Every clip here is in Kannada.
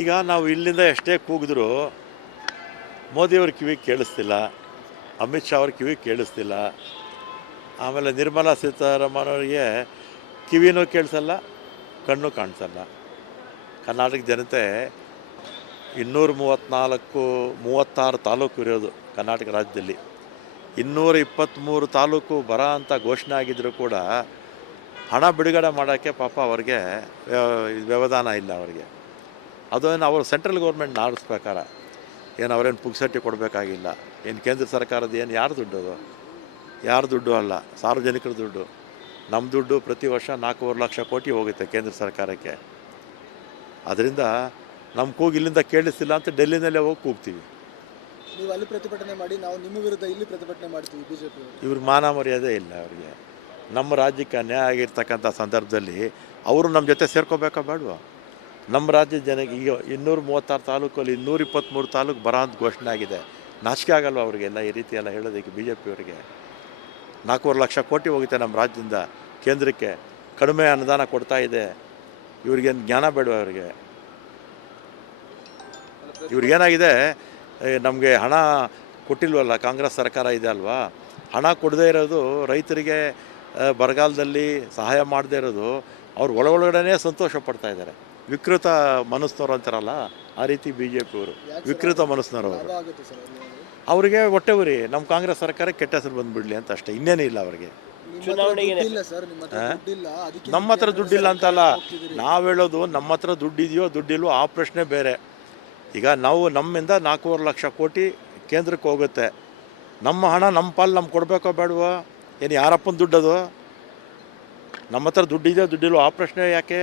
ಈಗ ನಾವು ಇಲ್ಲಿಂದ ಎಷ್ಟೇ ಕೂಗಿದ್ರೂ ಮೋದಿಯವ್ರ ಕಿವಿಗೆ ಕೇಳಿಸ್ತಿಲ್ಲ, ಅಮಿತ್ ಶಾ ಅವ್ರ ಕಿವಿಗೆ ಕೇಳಿಸ್ತಿಲ್ಲ, ಆಮೇಲೆ ನಿರ್ಮಲಾ ಸೀತಾರಾಮನ್ ಅವರಿಗೆ ಕಿವಿನೂ ಕೇಳಿಸಲ್ಲ, ಕಣ್ಣು ಕಾಣಿಸಲ್ಲ. ಕರ್ನಾಟಕ ಜನತೆ 236 ತಾಲೂಕು ಇರೋದು ಕರ್ನಾಟಕ ರಾಜ್ಯದಲ್ಲಿ. 223 ತಾಲೂಕು ಬರ ಅಂತ ಘೋಷಣೆ ಆಗಿದ್ದರೂ ಕೂಡ ಹಣ ಬಿಡುಗಡೆ ಮಾಡೋಕ್ಕೆ ಪಾಪ ಅವ್ರಿಗೆ ವ್ಯವಧಾನ ಇಲ್ಲ ಅವರಿಗೆ. ಅದೇನು ಅವರು ಸೆಂಟ್ರಲ್ ಗೌರ್ಮೆಂಟ್ ನಾಡ್ಸ್ ಪ್ರಕಾರ ಏನು ಅವ್ರೇನು ಪುಕ್ಸಟ್ಟಿ ಕೊಡಬೇಕಾಗಿಲ್ಲ. ಏನು ಕೇಂದ್ರ ಸರ್ಕಾರದ ಏನು ಯಾರು ದುಡ್ಡು ಅದು? ಯಾರು ದುಡ್ಡು ಅಲ್ಲ, ಸಾರ್ವಜನಿಕರ ದುಡ್ಡು. ನಮ್ಮ ದುಡ್ಡು ಪ್ರತಿ ವರ್ಷ 4.5 ಲಕ್ಷ ಕೋಟಿ ಹೋಗುತ್ತೆ ಕೇಂದ್ರ ಸರ್ಕಾರಕ್ಕೆ. ಅದರಿಂದ ನಮ್ಮ ಕೂಗು ಇಲ್ಲಿಂದ ಕೇಳಿಸ್ತಿಲ್ಲ ಅಂತ ಡೆಲ್ಲಿನಲ್ಲೇ ಹೋಗಿ ಕೂಗ್ತೀವಿ. ನೀವು ಅಲ್ಲಿ ಪ್ರತಿಭಟನೆ ಮಾಡಿ, ನಾವು ನಿಮ್ಮ ವಿರುದ್ಧ ಇಲ್ಲಿ ಪ್ರತಿಭಟನೆ ಮಾಡ್ತೀವಿ. ಬಿಜೆಪಿ ಇವ್ರ ಮಾನ ಮರ್ಯಾದೆ ಇಲ್ಲ ಅವರಿಗೆ. ನಮ್ಮ ರಾಜ್ಯಕ್ಕೆ ಅನ್ಯಾಯ ಆಗಿರ್ತಕ್ಕಂಥ ಸಂದರ್ಭದಲ್ಲಿ ಅವರು ನಮ್ಮ ಜೊತೆ ಸೇರ್ಕೋಬೇಕಾ ಬೇಡವಾ? ನಮ್ಮ ರಾಜ್ಯದ ಜನಕ್ಕೆ ಈಗ 236 ತಾಲೂಕಲ್ಲಿ 223 ತಾಲೂಕು ಬರ ಅಂತ ಘೋಷಣೆ ಆಗಿದೆ. ನಾಚಿಕೆ ಆಗಲ್ವ ಅವರಿಗೆಲ್ಲ ಈ ರೀತಿ ಎಲ್ಲ ಹೇಳೋದಕ್ಕೆ? ಬಿ ಜೆ ಪಿಯವರಿಗೆ 4.5 ಲಕ್ಷ ಕೋಟಿ ಹೋಗುತ್ತೆ ನಮ್ಮ ರಾಜ್ಯದಿಂದ ಕೇಂದ್ರಕ್ಕೆ. ಕಡಿಮೆ ಅನುದಾನ ಕೊಡ್ತಾ ಇದೆ. ಇವ್ರಿಗೇನು ಜ್ಞಾನ ಬೇಡವಾ ಅವರಿಗೆ? ಇವ್ರಿಗೇನಾಗಿದೆ, ನಮಗೆ ಹಣ ಕೊಟ್ಟಿಲ್ವಲ್ಲ, ಕಾಂಗ್ರೆಸ್ ಸರ್ಕಾರ ಇದೆ ಅಲ್ವಾ, ಹಣ ಕೊಡದೇ ಇರೋದು, ರೈತರಿಗೆ ಬರಗಾಲದಲ್ಲಿ ಸಹಾಯ ಮಾಡದೇ ಇರೋದು, ಅವ್ರು ಒಳಗಡೆ ಸಂತೋಷ ಪಡ್ತಾ ಇದ್ದಾರೆ. ವಿಕೃತ ಮನಸ್ಸಿನವ್ರು ಅಂತಾರಲ್ಲ, ಆ ರೀತಿ ಬಿ ಜೆ ಪಿಯವರು ವಿಕೃತ ಮನಸ್ಸಿನವರು. ಅವರಿಗೆ ಹೊಟ್ಟೆ ಉರಿ, ನಮ್ಮ ಕಾಂಗ್ರೆಸ್ ಸರ್ಕಾರ ಕೆಟ್ಟ ಹೆಸರು ಬಂದುಬಿಡಲಿ ಅಂತ ಅಷ್ಟೇ, ಇನ್ನೇನೇ ಇಲ್ಲ ಅವರಿಗೆ. ನಮ್ಮ ಹತ್ರ ದುಡ್ಡಿಲ್ಲ ಅಂತಲ್ಲ ನಾವು ಹೇಳೋದು, ನಮ್ಮ ಹತ್ರ ದುಡ್ಡಿದೆಯೋ ದುಡ್ಡಿಲ್ವೋ ಆ ಪ್ರಶ್ನೆ ಬೇರೆ. ಈಗ ನಾವು ನಮ್ಮಿಂದ 4.5 ಲಕ್ಷ ಕೋಟಿ ಕೇಂದ್ರಕ್ಕೆ ಹೋಗುತ್ತೆ. ನಮ್ಮ ಹಣ ನಮ್ಮ ಪಾಲು ನಮ್ಗೆ ಕೊಡಬೇಕೋ ಬೇಡವೋ? ಏನು ಯಾರಪ್ಪನ ದುಡ್ಡದು? ನಮ್ಮ ಹತ್ರ ದುಡ್ಡಿದೆಯೋ ದುಡ್ಡಿಲ್ವೋ ಆ ಪ್ರಶ್ನೆ ಯಾಕೆ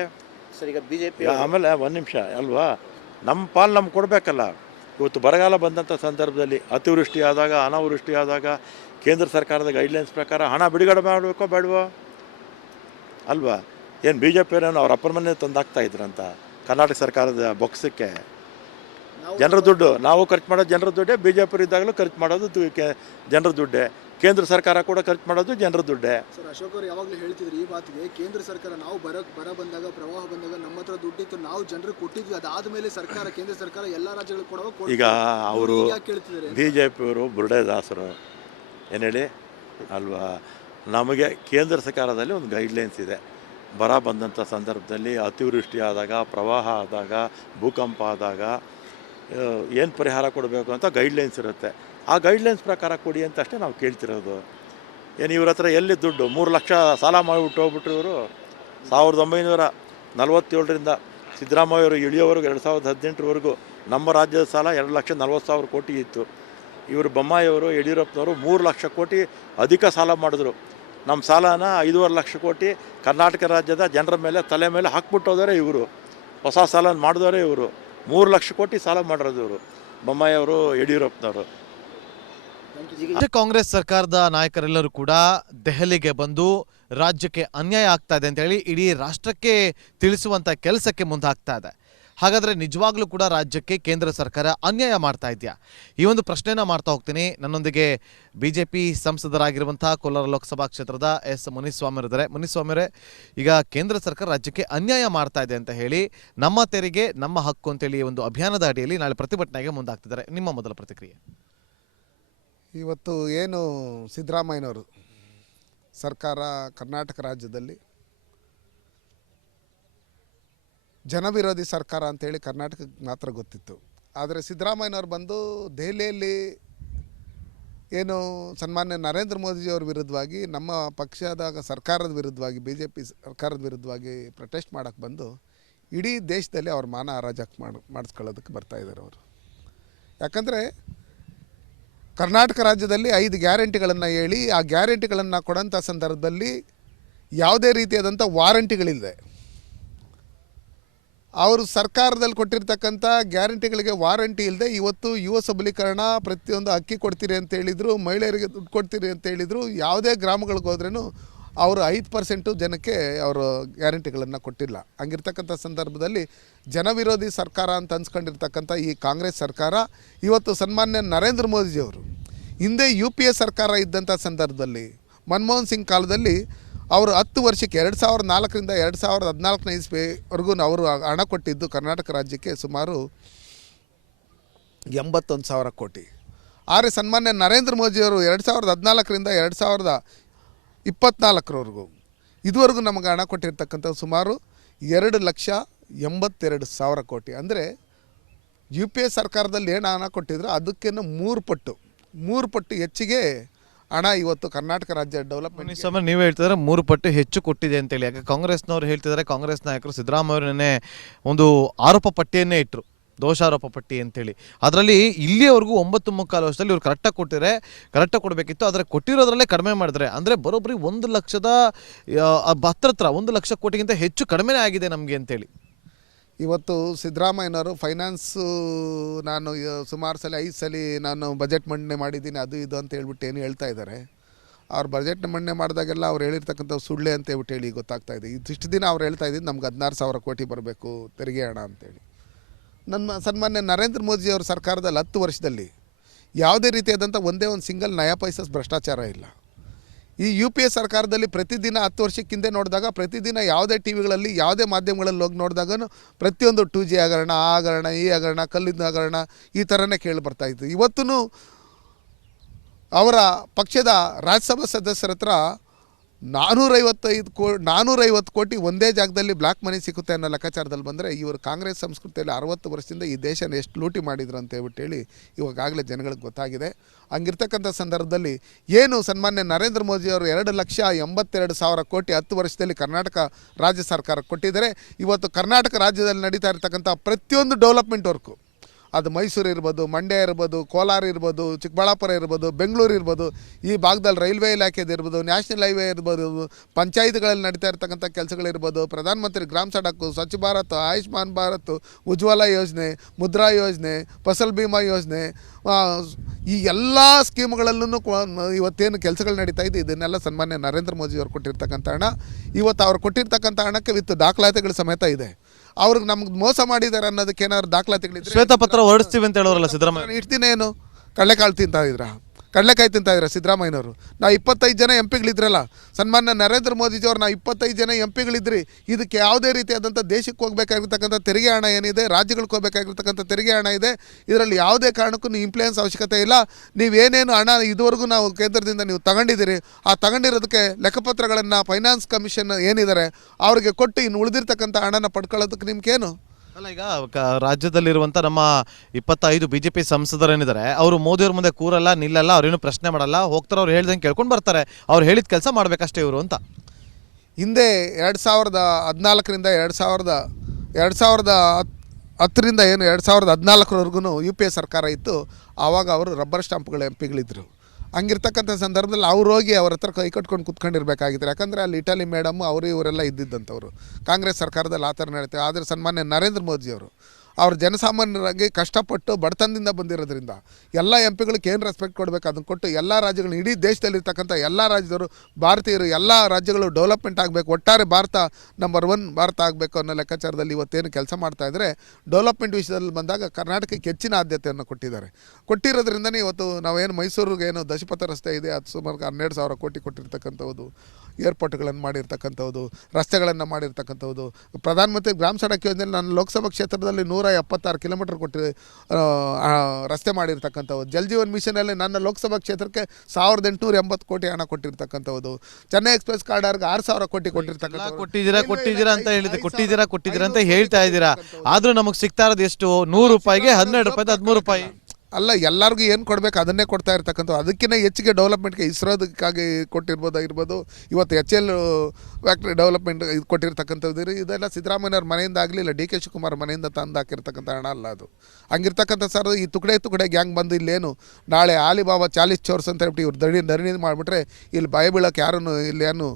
ಸರ್? ಈಗ ಬಿ ಜೆ ಪಿ ಆಮೇಲೆ ಒಂದು ನಿಮಿಷ ಅಲ್ವಾ, ನಮ್ಮ ಪಾಲು ನಮ್ಗೆ ಕೊಡಬೇಕಲ್ಲ. ಇವತ್ತು ಬರಗಾಲ ಬಂದಂಥ ಸಂದರ್ಭದಲ್ಲಿ ಅತಿವೃಷ್ಟಿ ಆದಾಗ, ಅನಾವೃಷ್ಟಿ ಆದಾಗ ಕೇಂದ್ರ ಸರ್ಕಾರದ ಗೈಡ್ಲೈನ್ಸ್ ಪ್ರಕಾರ ಹಣ ಬಿಡುಗಡೆ ಮಾಡಬೇಕೋ ಬೇಡವೋ ಅಲ್ವಾ? ಏನು ಬಿ ಜೆ ಪಿಯವರೇನು ಅವ್ರ ಅಪ್ಪರ ಮನೆ ತಂದಾಗ್ತಾ ಇದ್ರಂತ ಕರ್ನಾಟಕ ಸರ್ಕಾರದ ಬೊಕ್ಸಕ್ಕೆ? ಜನರ ದುಡ್ಡು ನಾವು ಖರ್ಚು ಮಾಡೋದು ಜನರ ದುಡ್ಡೇ, ಬಿ ಜೆ ಪಿ ಇದ್ದಾಗಲೂ ಖರ್ಚು ಮಾಡೋದು ಜನರ ದುಡ್ಡೇ, ಕೇಂದ್ರ ಸರ್ಕಾರ ಕೂಡ ಖರ್ಚು ಮಾಡೋದು ಜನರ ದುಡ್ಡೇ. ಸರ್, ಅಶೋಕ್ ಅವರು ಯಾವಾಗಲೂ ಹೇಳ್ತಿದ್ರು ಈ ಮಾತಿಗೆ, ಕೇಂದ್ರ ಸರ್ಕಾರ ನಾವು ಬರ ಬಂದಾಗ, ಪ್ರವಾಹ ಬಂದಾಗ ನಮ್ಮ ಹತ್ರ ದುಡ್ಡಿತ್ತು, ನಾವು ಜನರಿಗೆ ಕೊಟ್ಟಿದ್ವಿ, ಅದಾದಮೇಲೆ ಸರ್ಕಾರ, ಕೇಂದ್ರ ಸರ್ಕಾರ ಎಲ್ಲ ರಾಜ್ಯಗಳು ಕೊಡುವ. ಈಗ ಅವರು ಬಿ ಜೆ ಪಿಯವರು ಬುರುಡೆದಾಸರು ಏನು ಹೇಳಿ ಅಲ್ವಾ? ನಮಗೆ ಕೇಂದ್ರ ಸರ್ಕಾರದಲ್ಲಿ ಒಂದು ಗೈಡ್ಲೈನ್ಸ್ ಇದೆ. ಬರ ಬಂದಂಥ ಸಂದರ್ಭದಲ್ಲಿ, ಅತಿವೃಷ್ಟಿ ಆದಾಗ, ಪ್ರವಾಹ ಆದಾಗ, ಭೂಕಂಪ ಆದಾಗ ಏನು ಪರಿಹಾರ ಕೊಡಬೇಕು ಅಂತ ಗೈಡ್ಲೈನ್ಸ್ ಇರುತ್ತೆ. ಆ ಗೈಡ್ಲೈನ್ಸ್ ಪ್ರಕಾರ ಕೊಡಿ ಅಂತ ಅಷ್ಟೇ ನಾವು ಕೇಳ್ತಿರೋದು. ಏನು ಇವ್ರ ಹತ್ರ ಎಲ್ಲಿ ದುಡ್ಡು? 3 ಲಕ್ಷ ಸಾಲ ಮಾಡಿಬಿಟ್ಟು ಹೋಗ್ಬಿಟ್ರು ಇವರು. 1947ರಿಂದ ಸಿದ್ದರಾಮಯ್ಯವರು ಇಳಿಯೋವರೆಗೂ 2018ವರೆಗೂ ನಮ್ಮ ರಾಜ್ಯದ ಸಾಲ 2,40,000 ಕೋಟಿ ಇತ್ತು. ಇವರು ಬೊಮ್ಮಾಯಿಯವರು, ಯಡಿಯೂರಪ್ಪನವರು 3 ಲಕ್ಷ ಕೋಟಿ ಅಧಿಕ ಸಾಲ ಮಾಡಿದ್ರು. ನಮ್ಮ ಸಾಲನ 5.5 ಲಕ್ಷ ಕೋಟಿ ಕರ್ನಾಟಕ ರಾಜ್ಯದ ಜನರ ಮೇಲೆ, ತಲೆ ಮೇಲೆ ಹಾಕ್ಬಿಟ್ಟೋದರೆ ಇವರು. ಹೊಸ ಸಾಲ ಮಾಡಿದವರೇ ಇವರು. 3 ಲಕ್ಷ ಕೋಟಿ ಸಾಲ ಮಾಡಿರೋದು ಇವರು, ಬೊಮ್ಮಾಯಿಯವರು, ಯಡಿಯೂರಪ್ಪನವರು. ಕಾಂಗ್ರೆಸ್ ಸರ್ಕಾರದ ನಾಯಕರೆಲ್ಲರೂ ಕೂಡ ದೆಹಲಿಗೆ ಬಂದು ರಾಜ್ಯಕ್ಕೆ ಅನ್ಯಾಯ ಆಗ್ತಾ ಇದೆ ಅಂತ ಹೇಳಿ ಇಡೀ ರಾಷ್ಟ್ರಕ್ಕೆ ತಿಳಿಸುವಂತ ಕೆಲಸಕ್ಕೆ ಮುಂದಾಗ್ತಾ ಇದೆ. ಹಾಗಾದ್ರೆ ನಿಜವಾಗ್ಲೂ ಕೂಡ ರಾಜ್ಯಕ್ಕೆ ಕೇಂದ್ರ ಸರ್ಕಾರ ಅನ್ಯಾಯ ಮಾಡ್ತಾ ಇದೆಯಾ? ಈ ಒಂದು ಪ್ರಶ್ನೆನ ಮಾಡ್ತಾ ಹೋಗ್ತೀನಿ. ನನ್ನೊಂದಿಗೆ ಬಿಜೆಪಿ ಸಂಸದರಾಗಿರುವಂತಹ ಕೋಲಾರ ಲೋಕಸಭಾ ಕ್ಷೇತ್ರದ ಎಸ್ ಮುನಿಸ್ವಾಮಿ ಇದ್ದಾರೆ. ಮುನಿಸ್ವಾಮಿಯವರೇ, ಈಗ ಕೇಂದ್ರ ಸರ್ಕಾರ ರಾಜ್ಯಕ್ಕೆ ಅನ್ಯಾಯ ಮಾಡ್ತಾ ಇದೆ ಅಂತ ಹೇಳಿ ನಮ್ಮ ತೆರಿಗೆ ನಮ್ಮ ಹಕ್ಕು ಅಂತೇಳಿ ಒಂದು ಅಭಿಯಾನದ ಅಡಿಯಲ್ಲಿ ನಾಳೆ ಪ್ರತಿಭಟನೆಗೆ ಮುಂದಾಗ್ತಿದ್ದಾರೆ. ನಿಮ್ಮ ಮೊದಲ ಪ್ರತಿಕ್ರಿಯೆ? ಇವತ್ತು ಏನು ಸಿದ್ದರಾಮಯ್ಯನವರು ಸರ್ಕಾರ ಕರ್ನಾಟಕ ರಾಜ್ಯದಲ್ಲಿ ಜನವಿರೋಧಿ ಸರ್ಕಾರ ಅಂತೇಳಿ ಕರ್ನಾಟಕಕ್ಕೆ ಮಾತ್ರ ಗೊತ್ತಿತ್ತು. ಆದರೆ ಸಿದ್ದರಾಮಯ್ಯನವರು ಬಂದು ದೆಹಲಿಯಲ್ಲಿ ಏನು ಸನ್ಮಾನ್ಯ ನರೇಂದ್ರ ಮೋದಿಜಿಯವ್ರ ವಿರುದ್ಧವಾಗಿ, ನಮ್ಮ ಪಕ್ಷದ ಸರ್ಕಾರದ ವಿರುದ್ಧವಾಗಿ, ಬಿ ಜೆ ಪಿ ಸರ್ಕಾರದ ವಿರುದ್ಧವಾಗಿ ಪ್ರೊಟೆಸ್ಟ್ ಮಾಡೋಕ್ಕೆ ಬಂದು ಇಡೀ ದೇಶದಲ್ಲಿ ಅವ್ರ ಮಾನ ಹರಾಜಾಕ್ ಮಾಡಿಸ್ಕೊಳ್ಳೋದಕ್ಕೆ ಬರ್ತಾಯಿದ್ದಾರೆ ಅವರು. ಯಾಕಂದರೆ ಕರ್ನಾಟಕ ರಾಜ್ಯದಲ್ಲಿ 5 ಗ್ಯಾರಂಟಿಗಳನ್ನು ಹೇಳಿ, ಆ ಗ್ಯಾರಂಟಿಗಳನ್ನು ಕೊಡೋಂಥ ಸಂದರ್ಭದಲ್ಲಿ ಯಾವುದೇ ರೀತಿಯಾದಂಥ ವಾರಂಟಿಗಳಿಲ್ಲದೆ, ಅವರು ಸರ್ಕಾರದಲ್ಲಿ ಕೊಟ್ಟಿರ್ತಕ್ಕಂಥ ಗ್ಯಾರಂಟಿಗಳಿಗೆ ವಾರಂಟಿ ಇಲ್ಲದೆ ಇವತ್ತು ಯುವ ಸಬಲೀಕರಣ, ಪ್ರತಿಯೊಂದು ಅಕ್ಕಿ ಕೊಡ್ತೀರಿ ಅಂತ ಹೇಳಿದರು, ಮಹಿಳೆಯರಿಗೆ ದುಡ್ಡು ಕೊಡ್ತೀರಿ ಅಂತ ಹೇಳಿದರು. ಯಾವುದೇ ಗ್ರಾಮಗಳಿಗೆ ಹೋದ್ರೂ ಅವರು 5% ಜನಕ್ಕೆ ಅವರು ಗ್ಯಾರಂಟಿಗಳನ್ನು ಕೊಟ್ಟಿಲ್ಲ. ಹಂಗಿರ್ತಕ್ಕಂಥ ಸಂದರ್ಭದಲ್ಲಿ ಜನವಿರೋಧಿ ಸರ್ಕಾರ ಅಂತ ಅನ್ಸ್ಕೊಂಡಿರ್ತಕ್ಕಂಥ ಈ ಕಾಂಗ್ರೆಸ್ ಸರ್ಕಾರ ಇವತ್ತು ಸನ್ಮಾನ್ಯ ನರೇಂದ್ರ ಮೋದಿಜಿಯವರು ಹಿಂದೆ UPA ಸರ್ಕಾರ ಇದ್ದಂಥ ಸಂದರ್ಭದಲ್ಲಿ, ಮನಮೋಹನ್ ಸಿಂಗ್ ಕಾಲದಲ್ಲಿ ಅವರು 10 ವರ್ಷಕ್ಕೆ 2004ರಿಂದ 2014ನೇ ಇಸ್ವಿವರೆಗೂ ಅವರು ಹಣ ಕೊಟ್ಟಿದ್ದು ಕರ್ನಾಟಕ ರಾಜ್ಯಕ್ಕೆ ಸುಮಾರು 81,000 ಕೋಟಿ. ಆದರೆ ಸನ್ಮಾನ್ಯ ನರೇಂದ್ರ ಮೋದಿಯವರು 2014ರಿಂದ 2024ರವರೆಗೂ ಇದುವರೆಗೂ ನಮಗೆ ಹಣ ಕೊಟ್ಟಿರ್ತಕ್ಕಂಥ ಸುಮಾರು 2,82,000 ಕೋಟಿ. ಅಂದರೆ ಯು ಪಿ ಎ ಸರ್ಕಾರದಲ್ಲಿ ಏನು ಹಣ ಕೊಟ್ಟಿದ್ರು ಅದಕ್ಕೇನು 3 ಪಟ್ಟು ಹೆಚ್ಚಿಗೆ ಹಣ ಇವತ್ತು ಕರ್ನಾಟಕ ರಾಜ್ಯ ಡೆವಲಪ್ಮೆಂಟ್. ಸಮಯ ನೀವು ಹೇಳ್ತಿದ್ರೆ 3 ಪಟ್ಟು ಹೆಚ್ಚು ಕೊಟ್ಟಿದೆ ಅಂತೇಳಿ. ಯಾಕೆ ಕಾಂಗ್ರೆಸ್ನವ್ರು ಹೇಳ್ತಿದ್ದಾರೆ, ಕಾಂಗ್ರೆಸ್ ನಾಯಕರು ಸಿದ್ದರಾಮಯ್ಯವ್ರನ್ನೇ ಒಂದು ಆರೋಪ ಪಟ್ಟಿಯನ್ನೇ ಇಟ್ಟರು, ದೋಷಾರೋಪ ಪಟ್ಟಿ ಅಂತೇಳಿ. ಅದರಲ್ಲಿ ಇಲ್ಲಿಯವರೆಗೂ 9.25 ವರ್ಷದಲ್ಲಿ ಇವ್ರು ಕರೆಕ್ಟಾಗಿ ಕೊಟ್ಟಿದ್ರೆ ಕರೆಕ್ಟಾಗಿ ಕೊಡಬೇಕಿತ್ತು, ಆದರೆ ಕೊಟ್ಟಿರೋದ್ರಲ್ಲೇ ಕಡಿಮೆ ಮಾಡಿದ್ರೆ. ಅಂದರೆ ಬರೋಬ್ಬರಿ 1 ಲಕ್ಷದ ಹತ್ರ 1 ಲಕ್ಷ ಕೋಟಿಗಿಂತ ಹೆಚ್ಚು ಕಡಿಮೆನೇ ಆಗಿದೆ ನಮಗೆ ಅಂತೇಳಿ. ಇವತ್ತು ಸಿದ್ದರಾಮಯ್ಯನವರು ಫೈನಾನ್ಸು ನಾನು ಸುಮಾರು ಸಲ 5 ಸಲ ನಾನು ಬಜೆಟ್ ಮಂಡನೆ ಮಾಡಿದ್ದೀನಿ ಅದು ಇದು ಅಂತ ಹೇಳ್ಬಿಟ್ಟು ಏನು ಹೇಳ್ತಾ ಇದ್ದಾರೆ. ಅವ್ರು ಬಜೆಟ್ ಮಂಡನೆ ಮಾಡಿದಾಗೆಲ್ಲ ಅವ್ರು ಹೇಳಿರ್ತಕ್ಕಂಥ ಸುಳ್ಳೆ ಅಂತ ಹೇಳ್ಬಿಟ್ಟು ಹೇಳಿ ಗೊತ್ತಾಗ್ತಾ ಇದೆ. ಇದಿಷ್ಟು ದಿನ ಅವ್ರು ಹೇಳ್ತಾ ಇದ್ದೀನಿ ನಮ್ಗೆ 16,000 ಕೋಟಿ ಬರಬೇಕು ತೆರಿಗೆ ಹಣ ಅಂತೇಳಿ. ನಮ್ಮ ಸನ್ಮಾನ್ಯ ನರೇಂದ್ರ ಮೋದಿಯವರ ಸರ್ಕಾರದಲ್ಲಿ 10 ವರ್ಷದಲ್ಲಿ ಯಾವುದೇ ರೀತಿಯಾದಂಥ ಒಂದೇ ಒಂದು ಸಿಂಗಲ್ ನಯಾ ಪೈಸಾ ಭ್ರಷ್ಟಾಚಾರ ಇಲ್ಲ. ಈ ಯು ಪಿ ಎ ಸರ್ಕಾರದಲ್ಲಿ ಪ್ರತಿದಿನ 10 ವರ್ಷಕ್ಕಿಂತ ನೋಡಿದಾಗ ಪ್ರತಿದಿನ ಯಾವುದೇ ಟಿ ವಿಗಳಲ್ಲಿ ಯಾವುದೇ ಮಾಧ್ಯಮಗಳಲ್ಲಿ ಹೋಗಿ ನೋಡಿದಾಗ ಪ್ರತಿಯೊಂದು 2G ಹಗರಣ, ಆ ಹಗರಣ, ಈ ಹಗರಣ, ಕಲ್ಲಿನ ಹಗರಣ ಈ ಥರನೇ ಕೇಳಿ ಬರ್ತಾಯಿತ್ತು. ಇವತ್ತೂ ಅವರ ಪಕ್ಷದ ರಾಜ್ಯಸಭಾ ಸದಸ್ಯರ ಹತ್ರ 450 ಕೋಟಿ ಒಂದೇ ಜಾಗದಲ್ಲಿ ಬ್ಲ್ಯಾಕ್ ಮನಿ ಸಿಗುತ್ತೆ ಅನ್ನೋ ಲೆಕ್ಕಾಚಾರದಲ್ಲಿ ಬಂದರೆ ಇವರು ಕಾಂಗ್ರೆಸ್ ಸಂಸ್ಕೃತಿಯಲ್ಲಿ 60 ವರ್ಷದಿಂದ ಈ ದೇಶನ ಎಷ್ಟು ಲೂಟಿ ಮಾಡಿದ್ರು ಅಂತ ಹೇಳ್ಬಿಟ್ಟು ಹೇಳಿ ಇವಾಗಲೇ ಜನಗಳಿಗೆ ಗೊತ್ತಾಗಿದೆ. ಹಂಗಿರ್ತಕ್ಕಂಥ ಸಂದರ್ಭದಲ್ಲಿ ಏನು ಸನ್ಮಾನ್ಯ ನರೇಂದ್ರ ಮೋದಿಯವರು 2,82,000 ಕೋಟಿ 10 ವರ್ಷದಲ್ಲಿ ಕರ್ನಾಟಕ ರಾಜ್ಯ ಸರ್ಕಾರ ಕೊಟ್ಟಿದ್ದಾರೆ. ಇವತ್ತು ಕರ್ನಾಟಕ ರಾಜ್ಯದಲ್ಲಿ ನಡೀತಾ ಇರತಕ್ಕಂಥ ಪ್ರತಿಯೊಂದು ಡೆವಲಪ್ಮೆಂಟ್ ವರ್ಕು, ಅದು ಮೈಸೂರು ಇರ್ಬೋದು, ಮಂಡ್ಯ ಇರ್ಬೋದು, ಕೋಲಾರ ಇರ್ಬೋದು, ಚಿಕ್ಕಬಳ್ಳಾಪುರ ಇರ್ಬೋದು, ಬೆಂಗಳೂರು ಇರ್ಬೋದು, ಈ ಭಾಗದಲ್ಲಿ ರೈಲ್ವೆ ಇಲಾಖೆದು ಇರ್ಬೋದು, ನ್ಯಾಷನಲ್ ಹೈವೇ ಇರ್ಬೋದು, ಪಂಚಾಯತ್ಗಳಲ್ಲಿ ನಡೀತಾ ಇರ್ತಕ್ಕಂಥ ಕೆಲಸಗಳಿರ್ಬೋದು, ಪ್ರಧಾನಮಂತ್ರಿ ಗ್ರಾಮ ಸಡಕ್, ಸ್ವಚ್ಛ ಭಾರತ್, ಆಯುಷ್ಮಾನ್ ಭಾರತ್, ಉಜ್ವಲ ಯೋಜನೆ, ಮುದ್ರಾ ಯೋಜನೆ, ಫಸಲ್ ಬಿಮಾ ಯೋಜನೆ, ಈ ಎಲ್ಲ ಸ್ಕೀಮ್ಗಳಲ್ಲೂ ಇವತ್ತೇನು ಕೆಲಸಗಳು ನಡೀತಾ ಇದೆ ಇದನ್ನೆಲ್ಲ ಸನ್ಮಾನ್ಯ ನರೇಂದ್ರ ಮೋದಿಯವರು ಕೊಟ್ಟಿರ್ತಕ್ಕಂಥ ಹಣ. ಇವತ್ತು ಅವ್ರು ಕೊಟ್ಟಿರ್ತಕ್ಕಂಥ ಹಣಕ್ಕೆ ವಿತ್ ದಾಖಲಾತಿಗಳು ಸಮೇತ ಇದೆ. ಅವ್ರಿಗೆ ನಮ್ಗೆ ಮೋಸ ಮಾಡಿದ್ದಾರೆ ಅನ್ನೋದಕ್ಕೆ ಏನಾದ್ರು ದಾಖಲಾತಿಗಳಿದ್ರೆ ಶ್ವೇತಪತ್ರ ಹೊರಡಿಸ್ತೀವಿ ಅಂತ ಹೇಳೋರಲ್ಲ ಸಿದ್ದರಾಮಯ್ಯ. ಇಷ್ಟು ದಿನ ಏನು ಕಡಲೆಕಾಳು ಕಡಲೆಕಾಯಿ ತಿಂತಾ ಇದ್ರ ಸಿದ್ದರಾಮಯ್ಯನವರು. ನಾವು 25 ಜನ ಎಂ ಪಿಗಳಿದ್ರಲ್ಲ, ಸನ್ಮಾನ್ಯ ನರೇಂದ್ರ ಮೋದಿಜಿಯವ್ರು ನಾವು 25 ಜನ ಎಂ ಪಿಗಳಿದ್ರಿ. ಇದಕ್ಕೆ ಯಾವುದೇ ರೀತಿಯಾದಂಥ ದೇಶಕ್ಕೆ ಹೋಗಬೇಕಾಗಿರ್ತಕ್ಕಂಥ ತೆರಿಗೆ ಹಣ ಏನಿದೆ, ರಾಜ್ಯಗಳಿಗೆ ಹೋಗಬೇಕಾಗಿರ್ತಕ್ಕಂಥ ತೆರಿಗೆ ಹಣ ಇದೆ, ಇದರಲ್ಲಿ ಯಾವುದೇ ಕಾರಣಕ್ಕೂ ನೀವು ಇಂಪ್ಲೂಯೆನ್ಸ್ ಅವಶ್ಯಕತೆ ಇಲ್ಲ. ನೀವೇನೇನು ಹಣ ಇದುವರೆಗೂ ನಾವು ಕೇಂದ್ರದಿಂದ ನೀವು ತಗೊಂಡಿದ್ದೀರಿ, ಆ ತಗೊಂಡಿರೋದಕ್ಕೆ ಲೆಕ್ಕಪತ್ರಗಳನ್ನು ಫೈನಾನ್ಸ್ ಕಮಿಷನ್ ಏನಿದ್ದಾರೆ ಅವ್ರಿಗೆ ಕೊಟ್ಟು ಇನ್ನು ಉಳಿದಿರ್ತಕ್ಕಂಥ ಹಣನ ಪಡ್ಕೊಳ್ಳೋದಕ್ಕೆ ನಿಮ್ಗೇನು ಅಲ್ಲ. ಈಗ ರಾಜ್ಯದಲ್ಲಿರುವಂಥ ನಮ್ಮ 25 BJP ಸಂಸದರೇನಿದ್ದಾರೆ ಅವರು ಮೋದಿಯವ್ರ ಮುಂದೆ ಕೂರಲ್ಲ, ನಿಲ್ಲಲ್ಲ, ಅವ್ರೇನು ಪ್ರಶ್ನೆ ಮಾಡಲ್ಲ, ಹೋಗ್ತಾರೆ, ಅವ್ರು ಹೇಳ್ದಂಗೆ ಕೇಳ್ಕೊಂಡು ಬರ್ತಾರೆ, ಅವ್ರು ಹೇಳಿದ ಕೆಲಸ ಮಾಡಬೇಕಷ್ಟೇ ಇವರು ಅಂತ. ಹಿಂದೆ 2014ರಿಂದ 2010ರಿಂದ ಏನು 2014ವರೆಗೂ ಯು ಪಿ ಎ ಸರ್ಕಾರ ಇತ್ತು. ಆವಾಗ ಅವರು ರಬ್ಬರ್ ಸ್ಟಾಂಪ್ಗಳ ಎಂ ಪಿಗಳಿದ್ದರು. ಹಂಗಿರ್ತಕ್ಕಂಥ ಸಂದರ್ಭದಲ್ಲಿ ಅವ್ರು ಹೋಗಿ ಅವ್ರ ಹತ್ರ ಕೈ ಕಟ್ಕೊಂಡು ಕುತ್ಕೊಂಡಿರ್ಬೇಕಾಗಿತ್ತು. ಯಾಕಂದರೆ ಅಲ್ಲಿ ಇಟಲಿ ಮೇಡಮ್ಮು ಅವರು ಇವರೆಲ್ಲ ಇದ್ದಿದ್ದಂಥವ್ರು. ಕಾಂಗ್ರೆಸ್ ಸರ್ಕಾರದಲ್ಲಿ ಆ ಥರ ನಡೀತಾರೆ. ಆದರೆ ಸನ್ಮಾನ್ಯ ನರೇಂದ್ರ ಮೋದಿಯವರು ಅವ್ರು ಜನಸಾಮಾನ್ಯರಾಗಿ ಕಷ್ಟಪಟ್ಟು ಬಡತನದಿಂದ ಬಂದಿರೋದ್ರಿಂದ ಎಲ್ಲ ಎಂ ಪಿಗಳಿಗೆ ಏನು ರೆಸ್ಪೆಕ್ಟ್ ಕೊಡಬೇಕು ಅದನ್ನು ಕೊಟ್ಟು ಎಲ್ಲ ರಾಜ್ಯಗಳು, ಇಡೀ ದೇಶದಲ್ಲಿರ್ತಕ್ಕಂಥ ಎಲ್ಲ ರಾಜ್ಯದವರು, ಭಾರತೀಯರು ಎಲ್ಲ ರಾಜ್ಯಗಳು ಡೆವಲಪ್ಮೆಂಟ್ ಆಗಬೇಕು, ಒಟ್ಟಾರೆ ಭಾರತ ನಂಬರ್ 1 ಭಾರತ ಆಗಬೇಕು ಅನ್ನೋ ಲೆಕ್ಕಾಚಾರದಲ್ಲಿ ಇವತ್ತೇನು ಕೆಲಸ ಮಾಡ್ತಾಯಿದ್ರೆ ಡೆವಲಪ್ಮೆಂಟ್ ವಿಷಯದಲ್ಲಿ ಬಂದಾಗ ಕರ್ನಾಟಕಕ್ಕೆ ಹೆಚ್ಚಿನ ಆದ್ಯತೆಯನ್ನು ಕೊಟ್ಟಿರೋದ್ರಿಂದನೇ ಇವತ್ತು ನಾವೇನು ಮೈಸೂರಿಗೆ ಏನು ದಶಪಥ ರಸ್ತೆ ಇದೆ ಅದು ಸುಮಾರು 12,000 ಕೋಟಿ ಕೊಟ್ಟಿರ್ತಕ್ಕಂಥದ್ದು, ಏರ್ಪೋರ್ಟ್ಗಳನ್ನು ಮಾಡಿರ್ತಕ್ಕಂಥದ್ದು, ರಸ್ತೆಗಳನ್ನು ಮಾಡಿರ್ತಕ್ಕಂಥದ್ದು, ಪ್ರಧಾನಮಂತ್ರಿ ಗ್ರಾಮ ಸಡಕ್ ಯೋಜನೆಯಲ್ಲಿ ನಾನು ಲೋಕಸಭಾ ಕ್ಷೇತ್ರದಲ್ಲಿ 176 ಕಿಲೋಮೀಟರ್ ಕೊಟ್ಟು ರಸ್ತೆ ಮಾಡಿರ್ತಕ್ಕಂಥದ್ದು, ಜಲ್ ಜೀವನ್ ಮಿಷನಲ್ಲಿ ನನ್ನ ಲೋಕಸಭಾ ಕ್ಷೇತ್ರಕ್ಕೆ 1,880 ಕೋಟಿ ಹಣ ಕೊಟ್ಟಿರ್ತಕ್ಕಂಥದ್ದು, ಚೆನ್ನೈ ಎಕ್ಸ್ಪ್ರೆಸ್ ಕಾರಿಡಾರ್ಗೆ 6,000 ಕೋಟಿ ಕೊಟ್ಟಿರ್ತಕ್ಕಂಥ. ಕೊಟ್ಟಿದ್ದೀರಾ ಅಂತ ಹೇಳಿದೆ, ಕೊಟ್ಟಿದ್ದೀರಾ ಅಂತ ಹೇಳ್ತಾ ಇದ್ದೀರಾ. ಆದ್ರೂ ನಮಗೆ ಸಿಗ್ತಾ ಇರೋದು ಎಷ್ಟು? 100 ರೂಪಾಯಿಗೆ 12 ರೂಪಾಯಿ, 13 ರೂಪಾಯಿ ಅಲ್ಲ, ಎಲ್ಲರಿಗೂ ಏನು ಕೊಡಬೇಕು ಅದನ್ನೇ ಕೊಡ್ತಾ ಇರ್ತಕ್ಕಂಥದ್ದು. ಅದಕ್ಕಿಂತ ಹೆಚ್ಚಿಗೆ ಡೆವಲಪ್ಮೆಂಟ್ಗೆ ಇಸ್ರೋದಕ್ಕಾಗಿ ಕೊಟ್ಟಿರ್ಬೋದು. ಇವತ್ತು HL ಫ್ಯಾಕ್ಟ್ರಿ ಡೆವಲಪ್ಮೆಂಟ್ ಇದು ಕೊಟ್ಟಿರ್ತಕ್ಕಂಥದ್ದು. ಇದೆಲ್ಲ ಸಿದ್ದರಾಮಯ್ಯವ್ರ ಮನೆಯಿಂದ ಆಗಲಿಲ್ಲ, ಡಿ ಕೆ ಶಿವಕುಮಾರ್ ಮನೆಯಿಂದ ತಂದು ಹಾಕಿರ್ತಕ್ಕಂಥ ಹಣ ಅಲ್ಲ ಅದು. ಹಂಗಿರ್ತಕ್ಕಂಥ ಸರ್ ಈ ತುಕಡೆ ಗ್ಯಾಂಗ್ ಬಂದು ಇಲ್ಲೇನು ನಾಳೆ ಆಲಿಬಾಬಾ 40 ಚೋರ್ಸ್ ಅಂತ ಹೇಳ್ಬಿಟ್ಟು ಇವ್ರು ಧರಣಿ ಮಾಡಿಬಿಟ್ರೆ ಇಲ್ಲಿ ಭಯ ಬೀಳೋಕೆ ಯಾರೂ ಇಲ್ಲಿ ಏನು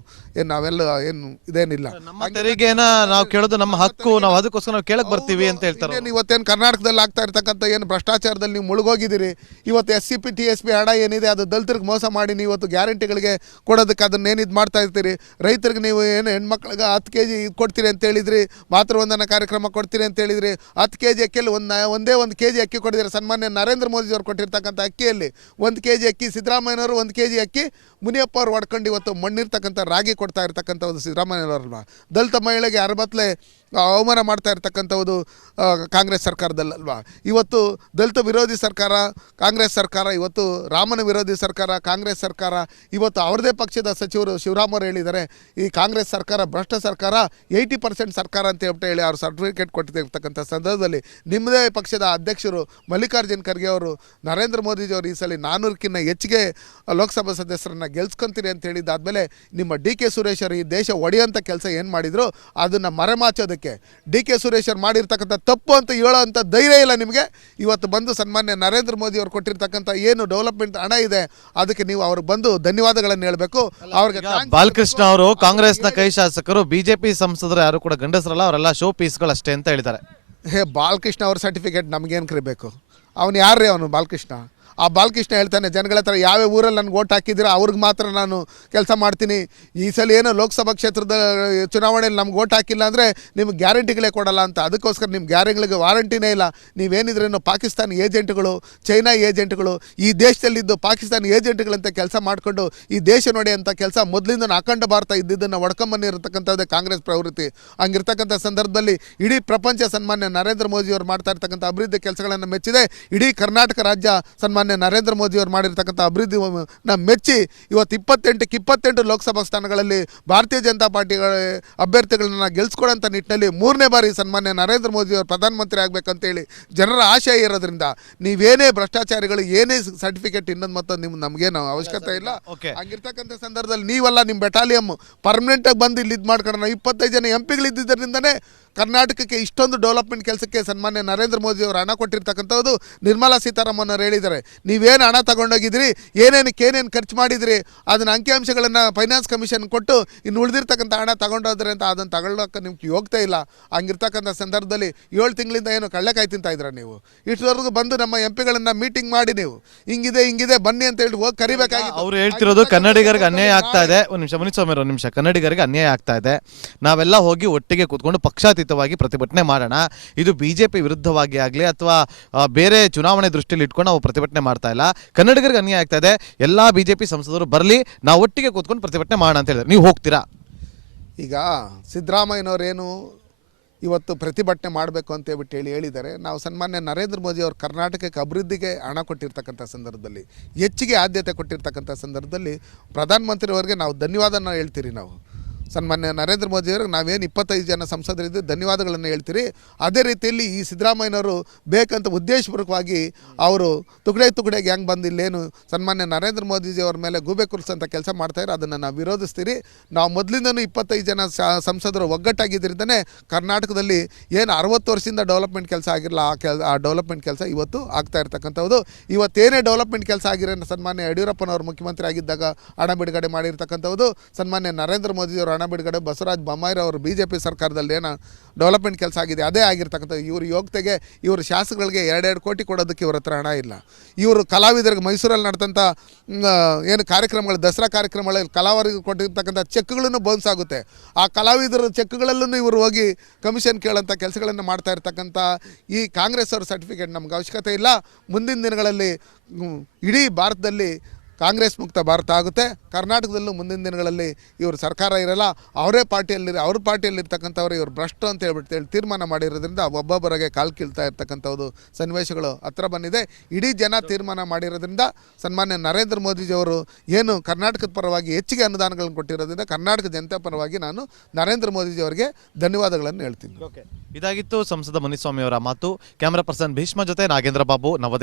ನಾವೆಲ್ಲ ಏನು ಇದೇನಿಲ್ಲ. ನಮ್ಮ ತೆರಿಗೆನ ನಾವು ಕೇಳೋದು ನಮ್ಮ ಹಕ್ಕು, ನಾವು ಅದಕ್ಕೋಸ್ಕರ ನಾವು ಕೇಳಕ್ಕೆ ಬರ್ತೀವಿ ಅಂತ ಹೇಳ್ತಾರೆ. ಇವತ್ತೇನು ಕರ್ನಾಟಕದಲ್ಲಿ ಆಗ್ತಾ ಇರ್ತಕ್ಕಂಥ ಏನು ಭ್ರಷ್ಟಾಚಾರದಲ್ಲಿ ನೀವು ಮುಳುಗೋಗಿದ್ದೀರಿ. ಇವತ್ತು SCP TSP ಹಣ ಏನಿದೆ ಅದು ದಲಿತರಿಗೆ ಮೋಸ ಮಾಡಿ ನೀವು ಇವತ್ತು ಗ್ಯಾರಂಟಿಗಳಿಗೆ ಕೊಡೋದಕ್ಕೆ ಅದನ್ನೇನು ಇದು ಮಾಡ್ತಾ ಇರ್ತೀರಿ. ರೈತರಿಗೆ ನೀವು ಏನು ಹೆಣ್ಮಕ್ಳಿಗೆ 10 kg ಇದು ಕೊಡ್ತೀರಿ ಅಂತ ಹೇಳಿದ್ರಿ, ಮಾತೃವಂದನಾ ಕಾರ್ಯಕ್ರಮ ಕೊಡ್ತೀರಿ ಅಂತ ಹೇಳಿದ್ರಿ. 10 kg ಅಕ್ಕಿಯಲ್ಲಿ ಒಂದೇ 1 kg ಅಕ್ಕಿ ಕೊಟ್ಟಿದ್ದಾರೆ. ಸನ್ಮಾನ್ಯ ನರೇಂದ್ರ ಮೋದಿಯವರು ಕೊಟ್ಟಿರ್ತಕ್ಕಂಥ ಅಕ್ಕಿಯಲ್ಲಿ 1 kg ಅಕ್ಕಿ, ಸಿದ್ದರಾಮಯ್ಯನವರು 1 kg ಅಕ್ಕಿ ಮುನಿಯಪ್ಪ ಅವ್ರು ಹೊಡ್ಕೊಂಡು ಇವತ್ತು ಮಣ್ಣಿರ್ತಕ್ಕಂಥ ರಾಗಿ ಕೊಡ್ತಾ ಇರ್ತಕ್ಕಂಥದ್ದು ಸಿದ್ದರಾಮಯ್ಯನವರಲ್ವಾ? ದಲಿತ ಮಹಿಳೆಗೆ ಅರಬತ್ಲೆ ಅವಮಾನ ಮಾಡ್ತಾ ಇರ್ತಕ್ಕಂಥದ್ದು ಕಾಂಗ್ರೆಸ್ ಸರ್ಕಾರದಲ್ಲಲ್ವಾ? ಇವತ್ತು ದಲಿತ ವಿರೋಧಿ ಸರ್ಕಾರ ಕಾಂಗ್ರೆಸ್ ಸರ್ಕಾರ, ಇವತ್ತು ರಾಮನ ವಿರೋಧಿ ಸರ್ಕಾರ ಕಾಂಗ್ರೆಸ್ ಸರ್ಕಾರ. ಇವತ್ತು ಅವ್ರದೇ ಪಕ್ಷದ ಸಚಿವರು ಶಿವರಾಮವ್ರು ಹೇಳಿದ್ದಾರೆ, ಈ ಕಾಂಗ್ರೆಸ್ ಸರ್ಕಾರ ಭ್ರಷ್ಟ ಸರ್ಕಾರ, 80% ಸರ್ಕಾರ ಅಂತ ಹೇಳ್ಬಿಟ್ಟು ಹೇಳಿ ಅವ್ರು ಸರ್ಟಿಫಿಕೇಟ್ ಕೊಟ್ಟಿರ್ತಕ್ಕಂಥ ಸಂದರ್ಭದಲ್ಲಿ ನಿಮ್ಮದೇ ಪಕ್ಷದ ಅಧ್ಯಕ್ಷರು ಮಲ್ಲಿಕಾರ್ಜುನ್ ಖರ್ಗೆ ಅವರು ನರೇಂದ್ರ ಮೋದಿಜಿಯವರು ಈ ಸಲ 400ಕ್ಕಿಂತ ಹೆಚ್ಚಿಗೆ ಲೋಕಸಭಾ ಸದಸ್ಯರನ್ನು ಗೆಲ್ಸ್ಕೊಂತೀರಿ ಅಂತ ಹೇಳಿದ್ದಾದಮೇಲೆ ನಿಮ್ಮ ಡಿ ಕೆ ಸುರೇಶ್ ಅವರು ಈ ದೇಶ ಒಡೆಯೋಂಥ ಕೆಲಸ ಏನು ಮಾಡಿದ್ರು ಅದನ್ನು ಮರೆಮಾಚೋದಕ್ಕೆ ಡಿ ಕೆ ಸುರೇಶ್ ಅವರು ಮಾಡಿರ್ತಕ್ಕಂಥ ತಪ್ಪು ಅಂತ ಹೇಳೋವಂಥ ಧೈರ್ಯ ಇಲ್ಲ ನಿಮಗೆ. ಇವತ್ತು ಬಂದು ಸನ್ಮಾನ್ಯ ನರೇಂದ್ರ ಮೋದಿ ಅವರು ಕೊಟ್ಟಿರ್ತಕ್ಕಂಥ ಏನು ಡೆವಲಪ್ಮೆಂಟ್ ಹಣ ಇದೆ ಅದಕ್ಕೆ ನೀವು ಅವ್ರಿಗೆ ಬಂದು ಧನ್ಯವಾದಗಳನ್ನು ಹೇಳಬೇಕು. ಅವ್ರಿಗೆ ಬಾಲಕೃಷ್ಣ ಅವರು ಕಾಂಗ್ರೆಸ್ನ ಕೈ ಶಾಸಕರು, ಬಿಜೆಪಿ ಸಂಸದರು ಯಾರು ಕೂಡ ಗಂಡಸರಲ್ಲ, ಅವರೆಲ್ಲ ಶೋ ಪೀಸ್ಗಳಷ್ಟೇ ಅಂತ ಹೇಳ್ತಾರೆ. ಬಾಲಕೃಷ್ಣ ಅವ್ರ ಸರ್ಟಿಫಿಕೇಟ್ ನಮಗೇನು ಕರಿಬೇಕು? ಅವನು ಯಾರ್ರೀ ಅವನು ಬಾಲಕೃಷ್ಣ? ಆ ಬಾಲಕೃಷ್ಣ ಹೇಳ್ತಾನೆ ಜನಗಳ ಹತ್ರ ಯಾವ್ಯಾವ ಊರಲ್ಲಿ ನನಗೆ ಓಟ್ ಹಾಕಿದ್ದೀರಾ ಅವ್ರಿಗೆ ಮಾತ್ರ ನಾನು ಕೆಲಸ ಮಾಡ್ತೀನಿ. ಈ ಸಲ ಏನೋ ಲೋಕಸಭಾ ಕ್ಷೇತ್ರದ ಚುನಾವಣೆಯಲ್ಲಿ ನಮ್ಗೆ ಓಟ್ ಹಾಕಿಲ್ಲ ಅಂದರೆ ನಿಮ್ಗೆ ಗ್ಯಾರಂಟಿಗಳೇ ಕೊಡಲ್ಲ ಅಂತ. ಅದಕ್ಕೋಸ್ಕರ ನಿಮ್ಮ ಗ್ಯಾರಂಟಿಗಳಿಗೆ ವಾರಂಟಿನೇ ಇಲ್ಲ. ನೀವೇನಿದ್ರೇನು ಪಾಕಿಸ್ತಾನ ಏಜೆಂಟ್ಗಳು, ಚೈನಾ ಏಜೆಂಟ್ಗಳು, ಈ ದೇಶದಲ್ಲಿದ್ದು ಪಾಕಿಸ್ತಾನ ಏಜೆಂಟ್ಗಳಂತ ಕೆಲಸ ಮಾಡಿಕೊಂಡು ಈ ದೇಶ ನೋಡಿ ಅಂತ ಕೆಲಸ ಮೊದಲಿಂದ ಅಖಂಡ ಭಾರತ ಇದ್ದಿದ್ದನ್ನು ಒಡ್ಕೊಂಬಂದಿರತಕ್ಕಂಥದ್ದೇ ಕಾಂಗ್ರೆಸ್ ಪ್ರವೃತ್ತಿ. ಹಂಗಿರ್ತಕ್ಕಂಥ ಸಂದರ್ಭದಲ್ಲಿ ಇಡೀ ಪ್ರಪಂಚ ಸನ್ಮಾನ್ಯ ನರೇಂದ್ರ ಮೋದಿಯವರು ಮಾಡ್ತಾ ಇರ್ತಕ್ಕಂಥ ಅಭಿವೃದ್ಧಿ ಕೆಲಸಗಳನ್ನು ಮೆಚ್ಚಿದೆ. ಇಡೀ ಕರ್ನಾಟಕ ರಾಜ್ಯ ಸನ್ಮಾನ್ಯ ನರೇಂದ್ರ ಮೋದಿಯವರು ಮಾಡಿರ್ತಕ್ಕಂಥ ಅಭಿವೃದ್ಧಿನ ಮೆಚ್ಚಿ ಇವತ್ತು 28 ಲೋಕಸಭಾ ಸ್ಥಾನಗಳಲ್ಲಿ ಭಾರತೀಯ ಜನತಾ ಪಾರ್ಟಿ ಅಭ್ಯರ್ಥಿಗಳನ್ನ ಗೆಲ್ಸ್ಕೊಳ್ಳೋಂಥ ನಿಟ್ಟಿನಲ್ಲಿ 3ನೇ ಬಾರಿ ಸನ್ಮಾನ್ಯ ನರೇಂದ್ರ ಮೋದಿಯವರು ಪ್ರಧಾನಮಂತ್ರಿ ಆಗಬೇಕಂತೇಳಿ ಜನರ ಆಶಯ ಇರೋದ್ರಿಂದ ನೀವೇನೇ ಭ್ರಷ್ಟಾಚಾರಿಗಳು ಏನೇ ಸರ್ಟಿಫಿಕೇಟ್ ಇನ್ನೊಂದು ಮತ್ತೊಂದು ನಮಗೇನು ಅವಶ್ಯಕತೆ ಇಲ್ಲ. ಹಂಗಿರ್ತಕ್ಕಂಥ ಸಂದರ್ಭದಲ್ಲಿ ನೀವಲ್ಲ, ನಿಮ್ಮ ಬೆಟಾಲಿಯಂ ಪರ್ಮನೆಂಟಾಗಿ ಬಂದು ಇಲ್ಲಿ ಇದು ಮಾಡ್ಕೊಂಡು 25 ಜನ MP ಗಳಿದ್ದರಿಂದನೇ ಕರ್ನಾಟಕಕ್ಕೆ ಇಷ್ಟೊಂದು ಡೆವಲಪ್ಮೆಂಟ್ ಕೆಲಸಕ್ಕೆ ಸನ್ಮಾನ್ಯ ನರೇಂದ್ರ ಮೋದಿಯವರು ಹಣ ಕೊಟ್ಟಿರ್ತಕ್ಕಂಥದ್ದು. ನಿರ್ಮಲಾ ಸೀತಾರಾಮನ್ ಅವರು ಹೇಳಿದ್ದಾರೆ, ನೀವೇನು ಹಣ ತಗೊಂಡೋಗಿದ್ರಿ, ಏನೇನು ಖರ್ಚು ಮಾಡಿದ್ರಿ, ಅದನ್ನ ಅಂಕಿಅಂಶಗಳನ್ನು ಫೈನಾನ್ಸ್ ಕಮಿಷನ್ ಕೊಟ್ಟು ಇನ್ನು ಉಳಿದಿರ್ತಕ್ಕಂಥ ಹಣ ತಗೊಂಡೋದ್ರೆ ಅಂತ ಅದನ್ನು ತಗೊಳ್ಳೋಕೆ ನಿಮ್ಗೆ ಹೋಗ್ತಾ ಇಲ್ಲ. ಹಂಗಿರ್ತಕ್ಕಂಥ ಸಂದರ್ಭದಲ್ಲಿ 7 ತಿಂಗಳಿಂದ ಏನು ಕಳ್ಳೆಕಾಯಿ ತಿಂತಾ ಇದ್ರ ನೀವು? ಇಷ್ಟವರೆಗೂ ಬಂದು ನಮ್ಮ MP ಮೀಟಿಂಗ್ ಮಾಡಿ ನೀವು ಹಿಂಗಿದೆ ಬನ್ನಿ ಅಂತ ಹೇಳಿ ಹೋಗಿ ಕರಿಬೇಕಾಗಿತ್ತು. ಅವ್ರು ಹೇಳ್ತಿರೋದು ಕನ್ನಡಿಗರಿಗೆ ಅನ್ಯಾಯ ಆಗ್ತಾ ಇದೆ. ಒಂದು ನಿಮಿಷ ಕನ್ನಡಿಗರಿಗೆ ಅನ್ಯಾಯ ಆಗ್ತಾ ಇದೆ, ನಾವೆಲ್ಲ ಹೋಗಿ ಒಟ್ಟಿಗೆ ಕೂತ್ಕೊಂಡು ಪಕ್ಷಾತೀತವಾಗಿ ಪ್ರತಿಭಟನೆ ಮಾಡೋಣ. ಇದು ಬಿಜೆಪಿ ವಿರುದ್ಧವಾಗಿ ಆಗಲಿ ಅಥವಾ ಬೇರೆ ಚುನಾವಣೆ ದೃಷ್ಟಿಯಲ್ಲಿ ಇಟ್ಕೊಂಡು ನಾವು ಪ್ರತಿಭಟನೆ ಮಾಡ್ತಾ ಇಲ್ಲ. ಕನ್ನಡಿಗರಿಗೆ ಅನ್ಯಾಯ ಆಗ್ತಾ ಇದೆ, ಎಲ್ಲ ಬಿಜೆಪಿ ಸಂಸದರು ಬರಲಿ, ನಾವು ಒಟ್ಟಿಗೆ ಕೂತ್ಕೊಂಡು ಪ್ರತಿಭಟನೆ ಮಾಡೋಣ ಅಂತ ಹೇಳಿದ್ರೆ ನೀವು ಹೋಗ್ತೀರಾ? ಈಗ ಸಿದ್ದರಾಮಯ್ಯನವರೇನು ಇವತ್ತು ಪ್ರತಿಭಟನೆ ಮಾಡಬೇಕು ಅಂತ ಹೇಳಿದ್ದಾರೆ. ನಾವು ಸನ್ಮಾನ್ಯ ನರೇಂದ್ರ ಮೋದಿ ಅವರು ಕರ್ನಾಟಕಕ್ಕೆ ಅಭಿವೃದ್ಧಿಗೆ ಹಣ ಕೊಟ್ಟಿರ್ತಕ್ಕಂಥ ಸಂದರ್ಭದಲ್ಲಿ, ಹೆಚ್ಚಿಗೆ ಆದ್ಯತೆ ಕೊಟ್ಟಿರ್ತಕ್ಕಂಥ ಸಂದರ್ಭದಲ್ಲಿ ಪ್ರಧಾನಮಂತ್ರಿಯವರಿಗೆ ನಾವು ಧನ್ಯವಾದನ ಹೇಳ್ತೀರಿ. ನಾವು ಸನ್ಮಾನ್ಯ ನರೇಂದ್ರ ಮೋದಿಯವ್ರಿಗೆ ನಾವೇನು 25 ಜನ ಸಂಸದರಿದ್ದು ಧನ್ಯವಾದಗಳನ್ನು ಹೇಳ್ತೀರಿ. ಅದೇ ರೀತಿಯಲ್ಲಿ ಈ ಸಿದ್ದರಾಮಯ್ಯನವರು ಬೇಕಂತ ಉದ್ದೇಶಪೂರ್ವಕವಾಗಿ ಅವರು ತುಕಡೆಗೆ ಹೆಂಗೆ ಬಂದು ಇಲ್ಲೇನು ಸನ್ಮಾನ್ಯ ನರೇಂದ್ರ ಮೋದಿಜಿಯವ್ರ ಮೇಲೆ ಗೂಬೆ ಕುರಿಸಂಥ ಕೆಲಸ ಮಾಡ್ತಾಯಿರೋ ಅದನ್ನು ನಾವು ವಿರೋಧಿಸ್ತೀರಿ. ನಾವು ಮೊದಲಿಂದನೂ 25 ಜನ ಸಂಸದರು ಒಗ್ಗಟ್ಟಾಗಿದ್ದರಿಂದನೇ ಕರ್ನಾಟಕದಲ್ಲಿ ಏನು 60 ವರ್ಷದಿಂದ ಡೆವಲಪ್ಮೆಂಟ್ ಕೆಲಸ ಆಗಿರಲ್ಲ, ಆ ಡೆವಲಪ್ಮೆಂಟ್ ಕೆಲಸ ಇವತ್ತು ಆಗ್ತಾ ಇರ್ತಕ್ಕಂಥದ್ದು. ಇವತ್ತೇನೇ ಡೆವಲಪ್ಮೆಂಟ್ ಕೆಲಸ ಆಗಿರೋ ಸನ್ಮಾನ್ಯ ಯಡಿಯೂರಪ್ಪನವರು ಮುಖ್ಯಮಂತ್ರಿ ಆಗಿದ್ದಾಗ ಹಣ ಬಿಡುಗಡೆ ಮಾಡಿರ್ತಕ್ಕಂಥದ್ದು, ಸನ್ಮಾನ್ಯ ನರೇಂದ್ರ ಮೋದಿಯವರು ಹಣ ಬಿಡುಗಡೆ, ಬಸವರಾಜ ಬೊಮ್ಮಾಯಿ ಅವರು BJP ಸರ್ಕಾರದಲ್ಲಿ ಏನು ಡೆವಲಪ್ಮೆಂಟ್ ಕೆಲಸ ಆಗಿದೆ ಅದೇ ಆಗಿರ್ತಕ್ಕಂಥದ್ದು. ಇವರು ಯೋಗ್ಯತೆಗೆ ಇವರು ಶಾಸಕಗಳಿಗೆ 2 ಕೋಟಿ ಕೊಡೋದಕ್ಕೆ ಇವ್ರ ಹತ್ರ ಹಣ ಇಲ್ಲ. ಇವರು ಕಲಾವಿದರಿಗೆ ಮೈಸೂರಲ್ಲಿ ನಡೆದಂಥ ಏನು ಕಾರ್ಯಕ್ರಮಗಳು, ದಸರಾ ಕಾರ್ಯಕ್ರಮಗಳಲ್ಲಿ ಕಲಾವಿದರಿಗೆ ಕೊಟ್ಟಿರ್ತಕ್ಕಂಥ ಚೆಕ್ಗಳನ್ನು ಬೌನ್ಸ್ ಆಗುತ್ತೆ. ಆ ಕಲಾವಿದರ ಚೆಕ್ಗಳಲ್ಲೂ ಇವರು ಹೋಗಿ ಕಮಿಷನ್ ಕೇಳೋಂಥ ಕೆಲಸಗಳನ್ನು ಮಾಡ್ತಾ ಇರ್ತಕ್ಕಂಥ ಈ ಕಾಂಗ್ರೆಸ್ ಅವ್ರ ಸರ್ಟಿಫಿಕೇಟ್ ನಮ್ಗೆ ಅವಶ್ಯಕತೆ ಇಲ್ಲ. ಮುಂದಿನ ದಿನಗಳಲ್ಲಿ ಇಡೀ ಭಾರತದಲ್ಲಿ ಕಾಂಗ್ರೆಸ್ ಮುಕ್ತ ಭಾರತ ಆಗುತ್ತೆ. ಕರ್ನಾಟಕದಲ್ಲೂ ಮುಂದಿನ ದಿನಗಳಲ್ಲಿ ಇವರು ಸರ್ಕಾರ ಇರಲ್ಲ, ಅವ್ರ ಪಾರ್ಟಿಯಲ್ಲಿರ್ತಕ್ಕಂಥವ್ರು ಇವರು ಭ್ರಷ್ಟ ಅಂತ ಹೇಳ್ಬಿಟ್ಟು ತೀರ್ಮಾನ ಮಾಡಿರೋದ್ರಿಂದ ಒಬ್ಬೊಬ್ಬರಿಗೆ ಕಾಲು ಕೀಳ್ತಾ ಇರ್ತಕ್ಕಂಥದ್ದು ಸನ್ನಿವೇಶಗಳು ಹತ್ರ ಬಂದಿದೆ. ಇಡೀ ಜನ ತೀರ್ಮಾನ ಮಾಡಿರೋದ್ರಿಂದ ಸನ್ಮಾನ್ಯ ನರೇಂದ್ರ ಮೋದಿಜಿಯವರು ಏನು ಕರ್ನಾಟಕದ ಪರವಾಗಿ ಹೆಚ್ಚಿಗೆ ಅನುದಾನಗಳನ್ನು ಕೊಟ್ಟಿರೋದ್ರಿಂದ ಕರ್ನಾಟಕ ಜನತೆ ಪರವಾಗಿ ನಾನು ನರೇಂದ್ರ ಮೋದಿಜಿಯವರಿಗೆ ಧನ್ಯವಾದಗಳನ್ನು ಹೇಳ್ತೀನಿ. ಇದಾಗಿತ್ತು ಸಂಸದ ಮುನಿಸ್ವಾಮಿ ಅವರ ಮಾತು. ಕ್ಯಾಮರಾ ಪರ್ಸನ್ ಭೀಷ್ಮ ಜೊತೆ ನಾಗೇಂದ್ರ ಬಾಬು, ನವದೆಹಲಿ.